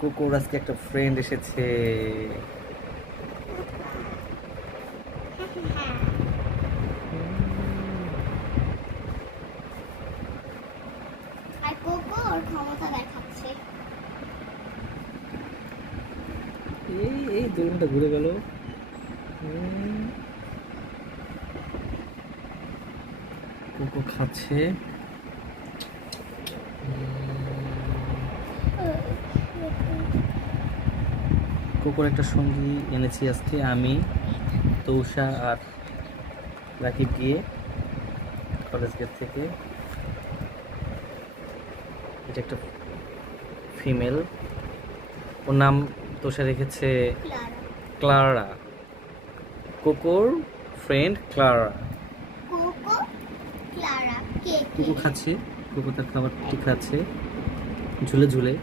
কুকুর আজকে একটা ফ্রেন্ড এসেছে। আর কোকো ওর ক্ষমতা দেখাচ্ছে। এই দোলনটা ঘুরে গেল। কুকুর খাচ্ছে। কুকুর একটা সঙ্গী এনেছি আজকে আমি, তৌষা আর রাকিব গিয়ে কলেজ গেট থেকে। এটা একটা ফিমেল, ওর নাম তোষা রেখেছে ক্লারা। ক্লারা। কুকুর ফ্রেন্ড ক্লারা। কোকো ক্লারা কে কে? কুকুর খাচ্ছে, কুকুর তার খাবার ঠিক খাচ্ছে ঝুলে ঝুলে।